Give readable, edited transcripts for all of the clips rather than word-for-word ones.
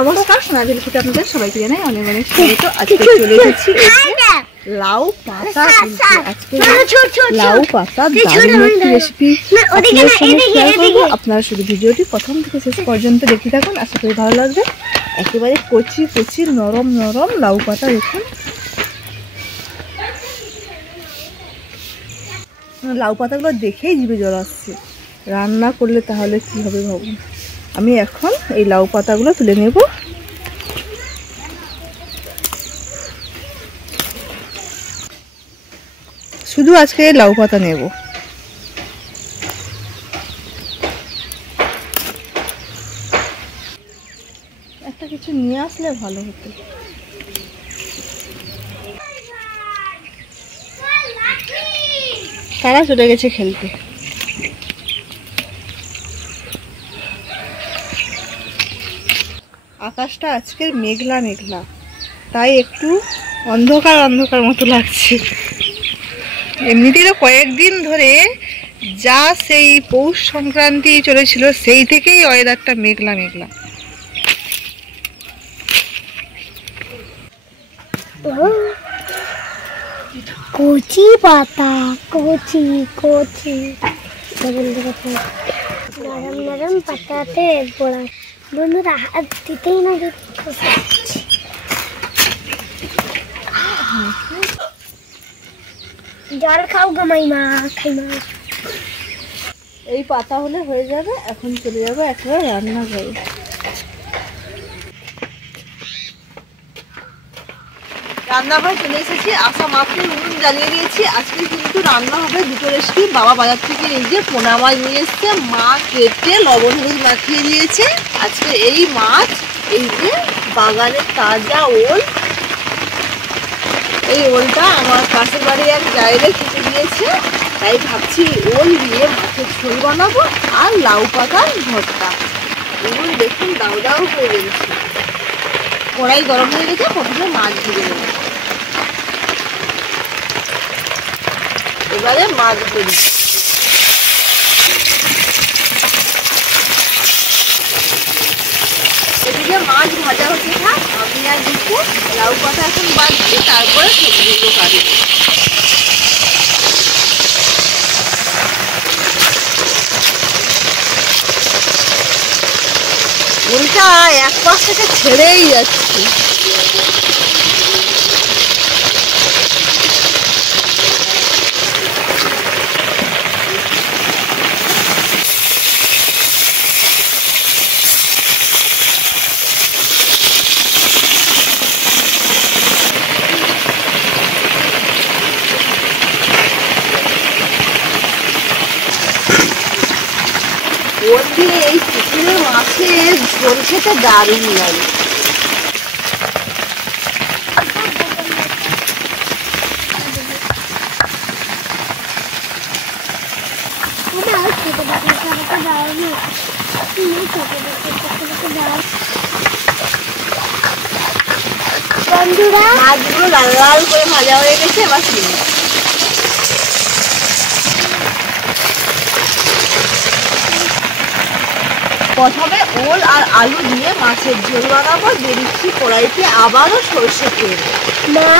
নমস্কার, সোনাঝুরি ফুটে আপনাদের সবাইকে জানাই অনেক অনেক স্বাগত। আজকে চলে এসেছি লাউ পাতা তুলতে। আজকে লাউ পাতা দারুণ একটি রেসিপি আপনাদের সঙ্গে শেয়ার করবো। আপনারা শুধু ভিডিওটি প্রথম থেকে শেষ পর্যন্ত দেখতে থাকুন, আশা করি ভালো লাগবে। একেবারে কচি কচি নরম নরম লাউ পাতা, দেখুন লাউ পাতাগুলো দেখেই জিভে জল আসছে। রান্না করলে তাহলে কি হবে ভাবুন। আমি এখন এই লাউ পাতাগুলো তুলে নেব। শুধু আজকে লাউ পাতা নেব। একটা কিছু নিয়ে আসলে ভালো হতো। তারা চলে গেছে খেলতে। আকাশটা আজকের মেঘলা মেঘলা, তাই একটু অন্ধকার অন্ধকার মতো লাগছে। এমনিতেই তো কয়েকদিন ধরে যা সেই পৌষ সংক্রান্তি চলেছিল, সেই থেকেই ওয়েদারটা মেঘলা মেঘলা। কচি পাতা, কচি কচি নরম নরম পাতাতে বড়া। বন্ধুরা হাত দিতেই না, জল খাও গো মাইমা, খাইমা। এই পাতা হলে হয়ে যাবে। এখন চলে যাবো একেবারে রান্নাঘরে। রান্নাঘরে চলে এসেছি, আসা মাত্র উনুন জ্বালিয়ে দিয়েছি। আজকে কিন্তু রান্না হবে দুটো রেসিপি। বাবা বাজার থেকে এই যে পোনা মাছ নিয়ে এসছে, মা কেটে লবণ হলুদ মাখিয়ে দিয়েছে। আজকে এই মাছ, এই যে বাগানের তাজা ওল, এই ওলটা আমার পাশের বাড়ি এক জায়গায় কেটে দিয়েছে, তাই ভাবছি ওল দিয়ে মাছের ঝোল বানাবো আর লাউ পাতার ভর্তা। ওল দেখুন দাও দাও করে গেছে। কড়াই গরম হয়ে গেছে, প্রথমে মাছ ভেজে নেব। এবারে মাছ করি। এদিকে মাছ ভাজা হচ্ছে, থাক আমি আর দিচ্ছি লাউ পাতা এখন বাজছি, তারপরে সবজিগুলো কাটবো। উল্টা এক পাশ থেকে ছেড়েই যাচ্ছে। ওর দিয়ে এই পুকুরের মাছের ঝোল খেতে দারুণ লাগে। বন্ধুরা মাছগুলো লাল লাল করে ভাজা হয়ে গেছে, এবার তুলে প্রথমে ওল আর আলু দিয়ে মাছের ঝোল বানাবো। দিয়ে দিচ্ছি কড়াইতে আবারও সরষে তেল। মা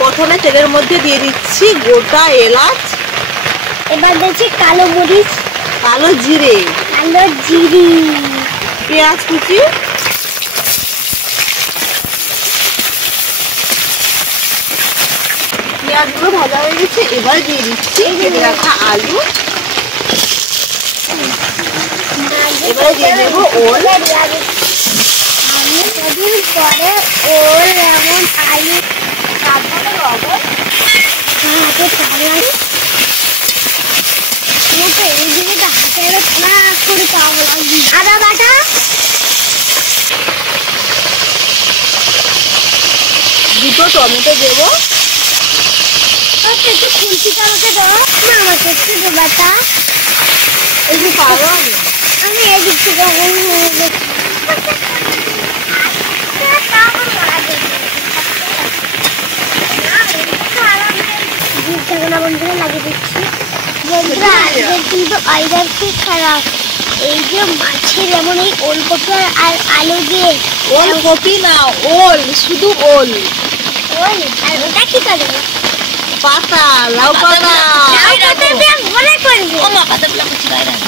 প্রথমে তেলের মধ্যে দিয়ে দিচ্ছি গোটা এলাচ, এবার দিচ্ছি কালো মরিচ, কালো জিরে, পেঁয়াজ কুচি, পেঁয়াজগুলো ভাজা হয়ে গেছে। এবার দিয়ে দিচ্ছি কেটে রাখা আলু, এবারে দিয়ে দেবো ওল। আমি কদিন পরে ওল এমন আলু তারপরে লবণ, হাতে পালাই এই দিকে হাতে না করে পাবো। আদা বাটা, দুটো টমেটো দেবো, একটু খুলছি কালকে দাও না আমাকে একটু বাটা। এই যে পাবো আমি এই দিক থেকে বন্ধুরা লাগিয়ে দিচ্ছি। বন্ধুরা আজকে কিন্তু ওয়েদার খুব খারাপ। এই যে মাছের এমন এই ওলকপি আর আলু দিয়ে। ওলকপি না, ওল, শুধু ওল। ওল আর ওটা কি করবে? পাতা, লাউ পাতা। লাউ পাতা দিয়ে বড়া করবে। ও মা পাতাগুলো কিছু বাইরে আনো।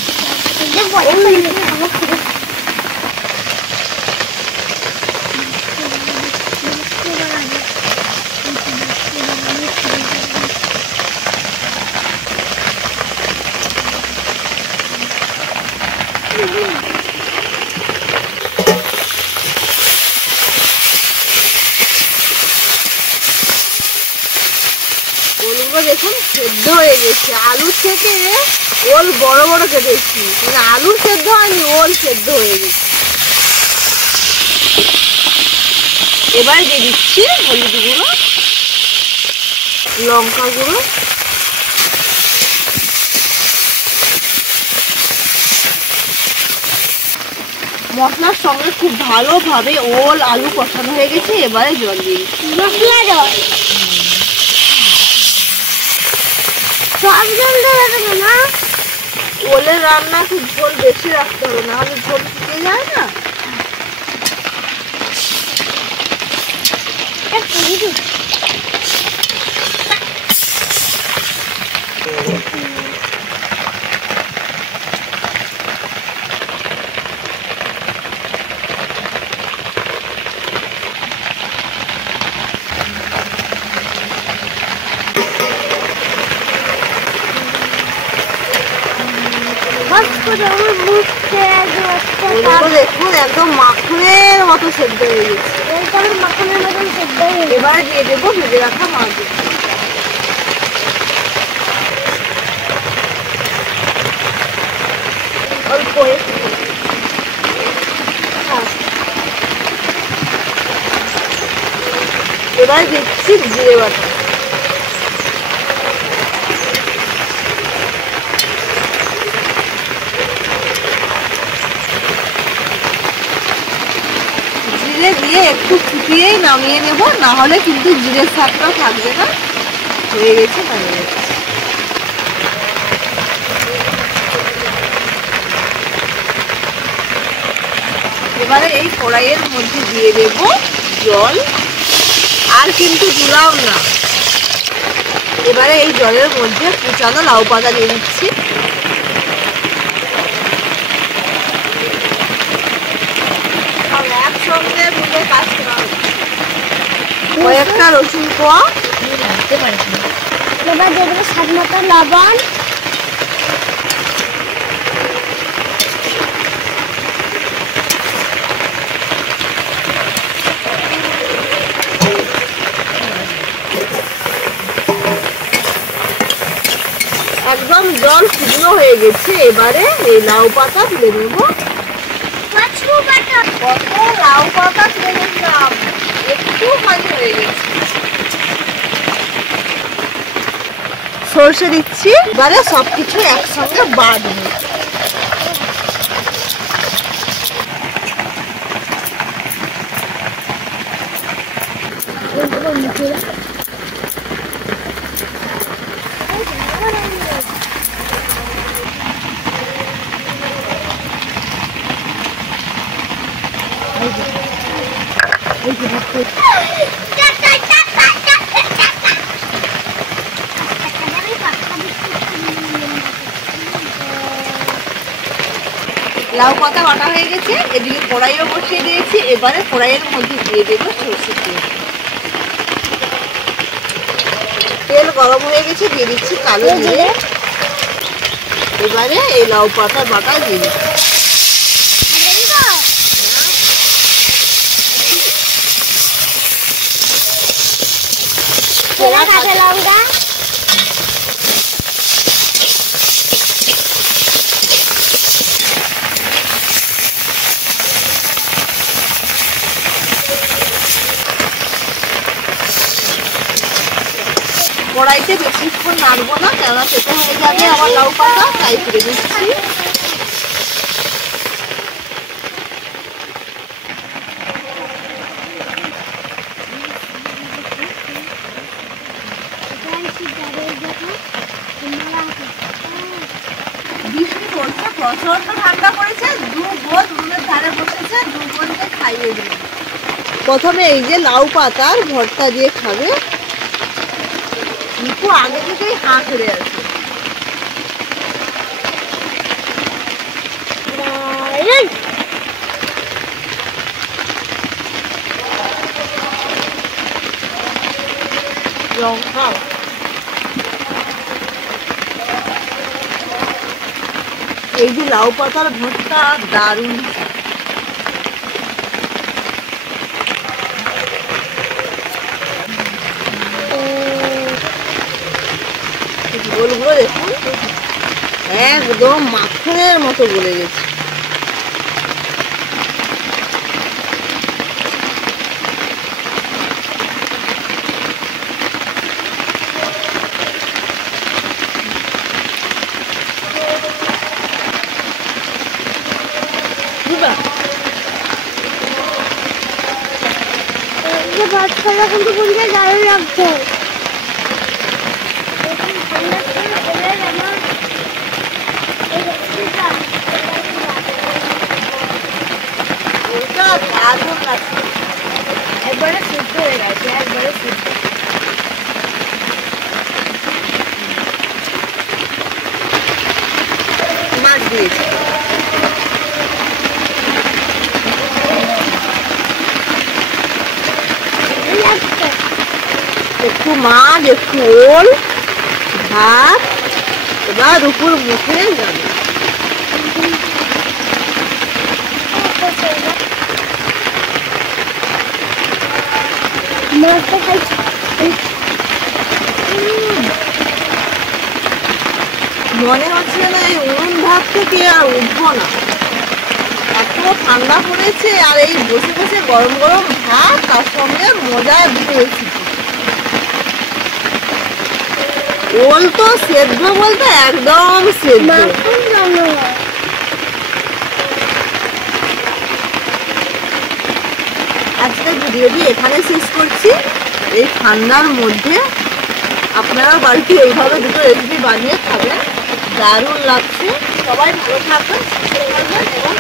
যে বড়া করবে। ওলগুলো দেখুন সেদ্ধ হয়ে গেছে। আলুর থেকে ওল বড় বড় কেটেছি, মানে আলু সেদ্ধ হয়নি, ওল সেদ্ধ হয়ে গেছে। এবার দিয়ে দিচ্ছি হলুদ গুঁড়ো, লঙ্কা গুঁড়ো, মশলার সঙ্গে খুব ভালোভাবে ওল আলু কষানো হয়ে গেছে। এবারে জল দিয়ে দিচ্ছি, মশলা জল। সব জল দেওয়া যাবে না? ওলের রান্না একটু ঝোল বেশি রাখতে হবে, না হলে ঝোল শুকিয়ে যায় না। আমার মুখ ওলগুলো দেখুন একদম মাখনের মতো সেদ্ধ হয়ে গেছে। মাখনের মতন সেদ্ধ হয়ে গেছে। এবারে দিয়ে দেবো ভেজে রাখা মাছ। অল্প এবার দিচ্ছি জিরে বাটা। জিরে দিয়ে একটু ফুটিয়েই নামিয়ে নেব, না হলে কিন্তু জিরের স্বাদটা থাকবে না। হয়ে গেছে, নামিয়ে গেছে। এবারে এই কড়াইয়ের মধ্যে দিয়ে দেব জল, আর কিন্তু দিলাম না। এবারে এই জলের মধ্যে কুচানো লাউ পাতা দিয়ে দিচ্ছি, একসঙ্গে মিলে কাজ করা হবে। কয়েকটা রসুন কোয়া, রাখতে পারিস না। এবার দিয়ে দেবো স্বাদ মতো লবণ। একদম জল শুকনো হয়ে গেছে। এবারে এই লাউ পাতা তুলে নেব। কত লাউ পাতা তুলে নিলাম, একটু পানি হয়ে গেছে। সর্ষে দিচ্ছি। এবারে সবকিছু একসঙ্গে বাড়বে। লাউ পাতা বাটা হয়ে গেছে। এদিকে কড়াইও বসিয়ে দিয়েছি। এবারে কড়াইয়ের মধ্যে দিয়ে দেবো সরষের তেল। তেল গরম হয়ে গেছে, দিয়ে দিচ্ছি কালো জিরে। এবারে এই লাউ পাতা বাটা দিয়ে দিচ্ছি। কাঁচা লঙ্কা, কড়াইতে বেশিক্ষণ নাড়বো না, কেননা সেটা হয়ে যাবে আমার লাউ পাতা, তাই তুলে দিচ্ছি। প্রচন্ড ঠান্ডা পড়েছে, দু বোন উনুনের ধারে বসেছে, দু বোনকে খাইয়ে দিল। প্রথমে এই যে লাউ পাতার ভর্তা দিয়ে খাবে। নিপু আগে থেকেই হাঁ করে আছে। খাও। এই যে লাউ পাতার ভর্তা দারুণ। গোলগুলো দেখুন একদম মাখনের মতো গলে গেছে। ভাত খাওয়া কিন্তু বলতে দারুণ লাগছে। একবারে সিদ্ধ হয়ে গেছে, একবারে সিদ্ধ। মাছ দিয়েছি। একটু মাছ, একটু ওল, ভাত, এবার দুপুর মুখে যাবে। মনে হচ্ছে না এই উনুন ভাত থেকে আর উঠবো না, এত ঠান্ডা পড়েছে। আর এই বসে বসে গরম গরম ভাত তার সঙ্গে মজা দিয়েছি। ওল তো সেদ্ধ বলতে একদম সেদ্ধ। আজকের ভিডিওটি এখানে শেষ করছি। এই ঠান্ডার মধ্যে আপনারা বাড়িতে এইভাবে দুটো রেসিপি বানিয়ে খাবেন, দারুণ লাগছে। সবাই ভালো থাকবেন, সুস্থ থাকবেন এবং